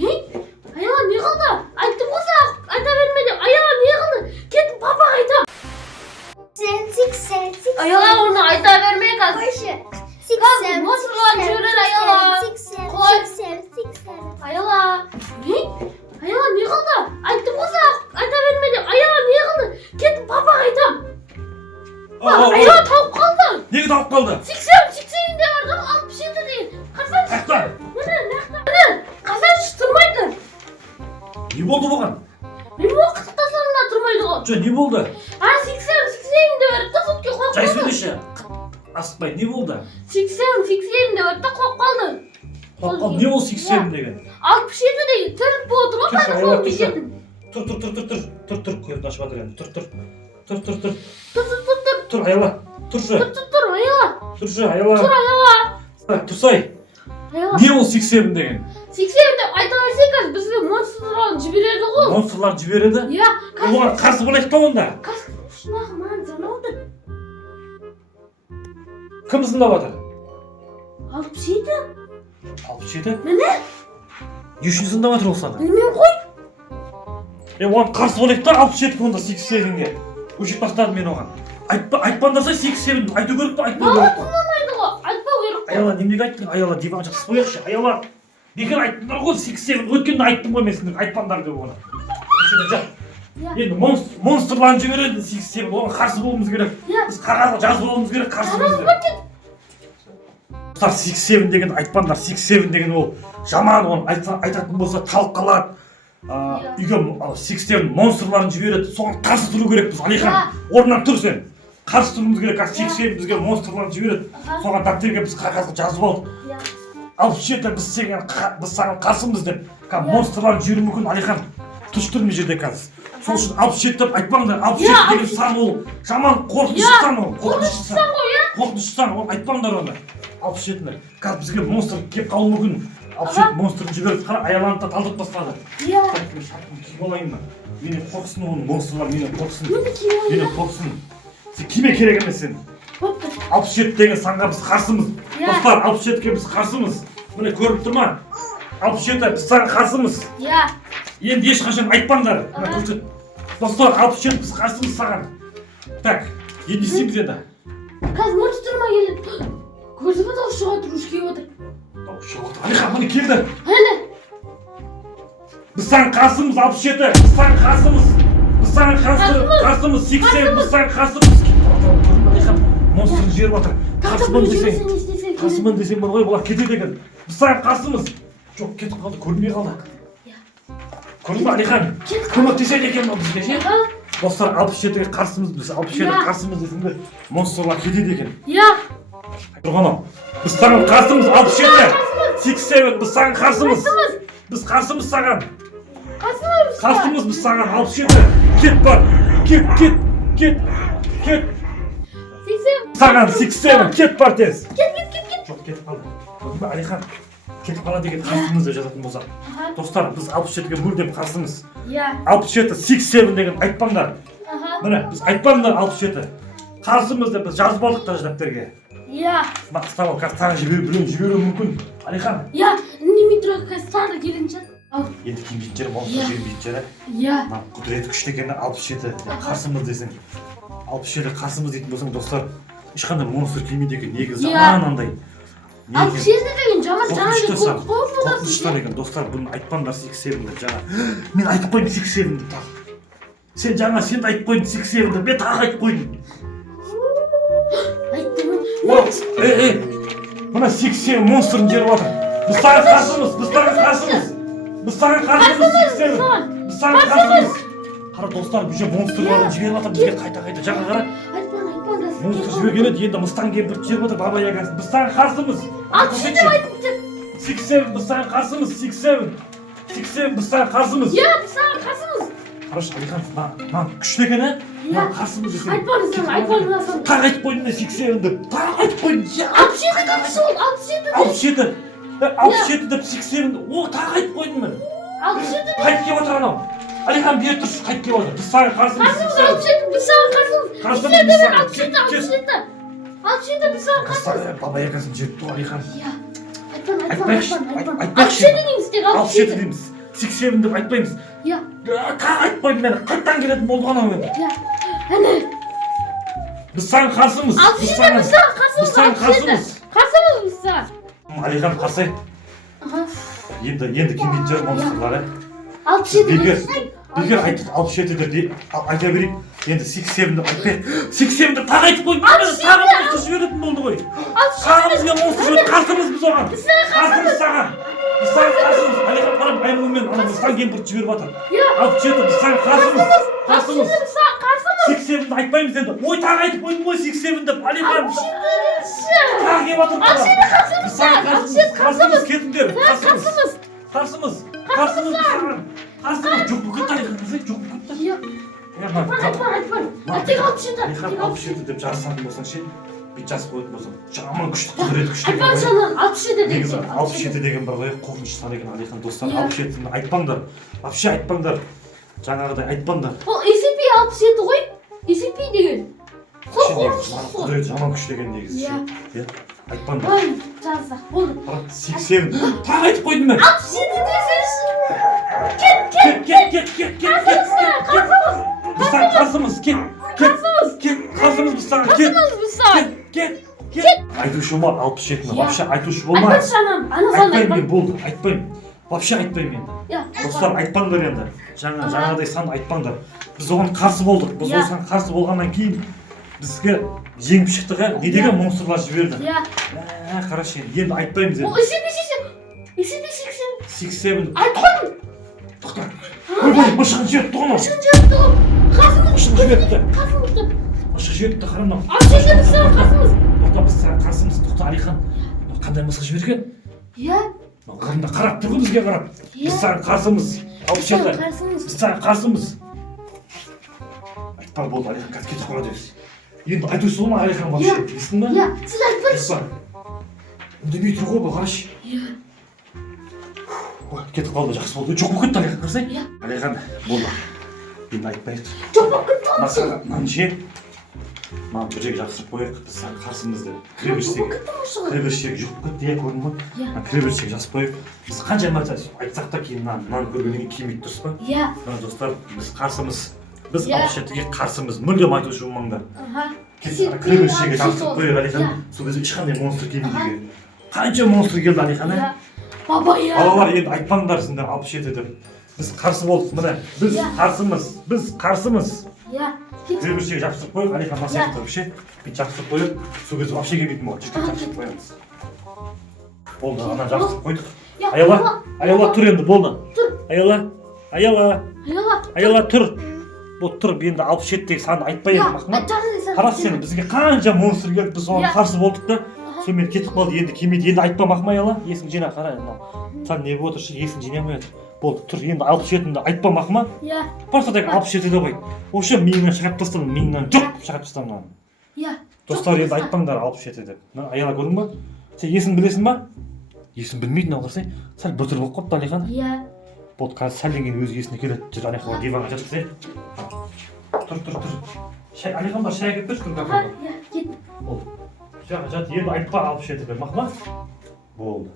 Ne? Ayala ne kıldı? Aytım olsa ayta verme de. Ayala ne kıldı? Ketip papa aytam. Sen. Ayala onu ayta vermeye kalk. Başı. Kız nasıl lan şöyle ayala? Koy. Ayala. Ne? Ayala ne kıldı? Aytım olsa ayta verme de. Ayala ne kıldı? Ketip papa aytam. Ayala tavuk kaldı. Nega tavuk kaldı? 80 de vardı. 67 değil. Kazan Қақта? Mene kazan çıtırmaydı. Не болды бұған? Benim o kısıkta sonunda durmaydı o. Жоқ, не болды? Ha 80 de vardı. Kızıp ki kork Жай kaldı. сөйлеші. Асықпай, не болды? 80 de vardı. Kork kaldı. Қалып не болды 87 деген? 67 değil. Tırıp bu oturup Тұр, hadi ayala, kol bir тұр, şey. тұр, көзді ашып жатыр енді, тұр, Tut. ayala, тұршы, Dur ayala. тұршы, ayala, Dur ayala. тұрсай, Ayala. не ол 87 деген? 80 de ayta versek az bizге monsterlarını жібереді ғой. Монстрлар жібереді? Ya. Оған қарсы болайық та онда. Kas şuna hemen canı oldu. Кім ызыңдап жатыр? 67. 67? Mene? Не үшін ызыңдап жатыр ол саны? Bilmiyorum koy. Оған қарсы болайық та 67 онда 87-ге. Өшіп тастадым мен оған. Айтпаңдаса 87 айту керек та айтпау керек. Тыңдамайды ғой. Айтпау керек қой. Ayala немеге айттың? Ayala диван жақсы қояқшы. Ayala бекер айттыңдар ғой 87 өткенде айттым ғой мен сендерге айтпаңдар деп оны. Енді монстрларын жібереді 87 оған қарсы болуымыз керек. Біз қағазға жазып алуымыз керек қарсы болуымыз керек. Достар 87 деген айтпаңдар 87 деген ол жаман оны айтатын болса талып қалады. Үйге 87 монстрларын жібереді. Соған қарсы тұру керек біз Алихан. Орнынан тұр сен. Қарсы тұруымыз керек. 87 бізге монстрларын жібереді. Соған дәптерге біз қағазға жазып алдық. 67 біз саған қарсымыз деп. Монстрларын жіберу мүмкін Алихан. Тұш тұр мына жерде қазір. Сол үшін 67 деп айтпаңдар. 67 деген сан ол жаман қорқынышты сан ол. Қорқынышты сан ғой, иә? Қорқынышты сан ол айтпаңдар оны. 67-ні. Қазір бізге монстр келіп қалуы мүмкін. 67 монстрды жіберіп қара аяланып та талдырып тастады. Иә. Шапқын киіп алайын ба? Менен қорқсын оның монстрлар менен қорқсын. Сен киме керек емес сен. 67 деген санға біз қарсымыз. Достар 67-ге біз қарсымыз. Міне көріп тұр ма? 67 біз саған қарсымыз. Иә. Енді ешқашан айтпаңдар. Достар 67 біз қарсымыз саған. Так, енді не істейміз енді? Қазір монстрыма келеді. Көрді ме дауыс шыға тұр келіп отыр. Дауыс шығып отыр. Алихан міне келді. Әне. Біз саған қарсымыз 67. Біз саған қарсымыз. Біз саған қарсымыз 80. Біз саған қарсымыз. Алихан монстрды жіберіп отыр. Қарсымын десең бар ғой, бұлар кетеді екен. Біз саған қарсымыз. Жоқ, кетіп қалды, көрінбей қалды. Көрдің ба Алихан? Көмектеседі екен бұл бізге, ше? Достар 67-ге қарсымыз біз. 67-ге қарсымыз десеңдер монстрлар кетеді екен. Иә. Тұрғанам. Біз саған қарсымыз 67. 87 біз саған қарсымыз. Біз қарсымыз саған. Қарсымыз біз саған 67. Кет бар. Кет. 80. Саған 87. Кет бар тез. Кет. Жоқ, кетіп қалды. Көрдің ба Алихан? Кетіп қалады деген қарсымыз деп жазатын болсақ. Достар, біз 67-ге мүлдем қарсымыз. Иә. 67, 87 деген айтпаңдар. Міне, біз айтпаңдар 67. Қарсымыз деп біз жазып алдық та дәптерге. Иә. Мақстау, қазір тағы жіберу мүмкін. Алихан. Иә, неме тұрақ қазір тағы келінші. Енді кейін бейтін жері, монстр жібермейтін жері. Иә. Құдіреті күшті екені 67 қарсымыз десең. 67 қарсымыз дейтін болсаң, достар, ешқандай монстр келмейді екен. Негізі жаман андай. 67 деген жаман қорқынышты деген. Достар, бұны айтпаңдар 87-ді жаңа. Мен айтып қойдым 87-ді тағы. Сен жаңа сен айтып қойдың 87-ді, мен тағы айтып қойдым. Мына 87 монстрын жеріп отыр. Біз саған қарсымыз. Біз саған қарсымыз 87. Біз саған қарсымыз. Қара достар, бұл жер монстрларын жіберіп отыр бізге қайта. Жаңа қара. Монстр жіберген еді, енді мыстан келіп жіберіп отыр Баба Ягасы. Біз саған қарсымыз. 67 деп айтып жүр. 87 біз саған қарсымыз. 87 біз саған қарсымыз. Иә, біз саған қарсымыз. Қарашы Алихан, маған күшті екен, ә? Қарсымыз десең. Айтпаңыз. Тағы айтып қойдың 87-ді. Тағы айтып қойдың. 67 демесі ол, 67 деп 87-ді. О, тағы айтып қойдың мен. 67 деп. Қайтып келіп отыр анау. Алихан бері тұршы, қайтып келіп отыр. Біз саған қарсымыз. 67, біз саған қарсымыз. 67 біз саған қарсымыз. Баба Ягасын жеп тұр Алихан. Иә. Айтпайықшы. Алпыс жеті дейміз тек, 67 дейміз. 67 деп айтпаймыз. Иә. Айтпаймын мен. Қайттан келетін болды ғана мен. Иә. Әне. Біз саған қарсымыз. Алпыс жеті біз саған қарсымыз. Біз саған қарсымыз. Қарсымыз біз саған. Алихан қарсы. Енді кім дейтін шығар монстрлар, Алпыс жеті. Бекер 67 деп айта берейік. Енді 67 деп айтпайық. 67 деп тағы айтып қойып тағы монстр жіберетін болды ғой. Тағы бізге монстр жіберіп қарсымыз біз оған. Қарсымыз саған. Біз саған қарсымыз. Алихан қарап аймылмен Рустам кемпірді жіберіп жатыр. 67 біз саған қарсымыз. Қарсымыз. 67-ді айтпаймыз енді. Ой, тағы айтып қойдың ғой 67 деп. Алихан тағы келіп жатыр. Біз саған қарсымыз кетіңдер. Қарсымыз. Қарсымыз. Жоқ бүкіт Алихан қызы. Жоқ бүкіт. Иә. Айтпар. Тек 67. Алихан 67 деп жазсаң болсаң ше. Бит жазып қойатын болсаң. Жаман күшті құдірет күшті. Айтпар санан 67 деген. Негізі 67 деген бар ғой. Қорқынышты сан екен Алихан достар. 67-ні айтпаңдар. Вообще айтпаңдар. Жаңағыдай айтпаңдар. Ол SCP 67 ғой. SCP деген. Құдірет жаман күшті екен негізі. Иә. Айтпаңдар. Ой, жазсақ болды. 87. Тағы айтып қойдым мен. 67 десеңші. Кет. Біз саған қарсымыз. Қарсымыз біз саған. Кет. Айтушы болма 67-ні. Вообще айтушы болма. Айтпар шанам. Айтпаймын мен болды. Айтпаймын. Вообще айтпаймын енді. Иә. Достар айтпаңдар енді. Жаңағыдай сан айтпаңдар. Біз оған қарсы болдық. Біз оған қарсы болғаннан кейін бізге жеңіп шықтыға не деген монстрлар жіберді. Иә. Қарашы енді айтпаймыз енді. Ол SCP 67. Айтпаймын. Тоқта. Ой, мышығын жіберіпті ғой. Қасымыз жіберіпті. Мышық жіберіпті қарамна. 67 біз саған қарсымыз. Тоқта біз саған қарсымыз. Тоқта Алихан. Қандай мысық жіберген? Иә. Қарында қарап тұр ғой бізге қарап. Біз саған қарсымыз. 67. Біз саған қарсымыз. Айтпа болды Алихан қазір кетіп қала дегіз. Енді айтушы болма Алихан вообще. Естің ба? Иә. Сіз айтпайсыз. Үндемей тұр ғой бұл қарашы. Иә. Кетіп қалды жақсы болды. Жоқ болып кетті Алихан қарсы. Иә. Алихан болды. Енді айтпайық. Жоқ болып кетті. Мынаны ше. Маған бір жерге жабыстырып қояйық. Біз саған қарсымыз деп. Кіребершегі жоқ болып кетті. Иә көрдің ғой. Кіребершегі жазып қояйық. Біз қанша айтсақ та кейін мынаны көргеннен кейін кимейді дұрыс па? Иә. Достар біз қарсымыз. Біз 67-ге қарсымыз. Мүлдем айтушы болмаңдар. Кіребершегі жабыстырып қояйық Алихан. Сол кезде ешқандай монстр келмейді. Қанша монстр келді Алихан, ә? Баба, иә. Балалар енді айтпаңдар сендер 67 деп. Біз қарсы болдық міне. Біз қарсымыз. Иә. Кіребершегі жабыстырып қойып, Алихан насихат тұрып ше. Бит жабыстырып қойып, сол кезде вообще келмейтін болады. Жігіт жабыстырып қоямыз. Болды, ана жабыстырып қойдық. Аяла тұр енді, болды. Аяла тұр. Бұл тұр, енді 67-дегі санды айтпай еді Махмат. Қарас сені, бізге қанша монстр келді, біз оған қарсы болдық та. Сонымен кетіп қалды, енді келмейді. Енді айтпа Махмат, аяла. Есің жина қара. Сен не болып отыршы, есің жинай алмай жатыр. Болды, тұр, енді 67-ді айтпа Махмат. Иә. Просто так 67-ді қой. Вообще миыңнан шығарып тастадым, миыңнан жоқ шығарып тастадым. Иә. Достар, енді айтпаңдар 67 деп. Аяла көрдің ба? Сен есін білесің ба? Есін білмейтін ауырсай, сәл бір түр болып қойыпты Алихан. Иә. Болды, қазір сәлден кейін өз есіне келеді. Жүр Алихан диванға жатыр. Тұр. Алихан бар, шай әкеліп берші тұрға. Иә, кет. Болды. Жат, енді айтпа 67 деп Махмат. Болды.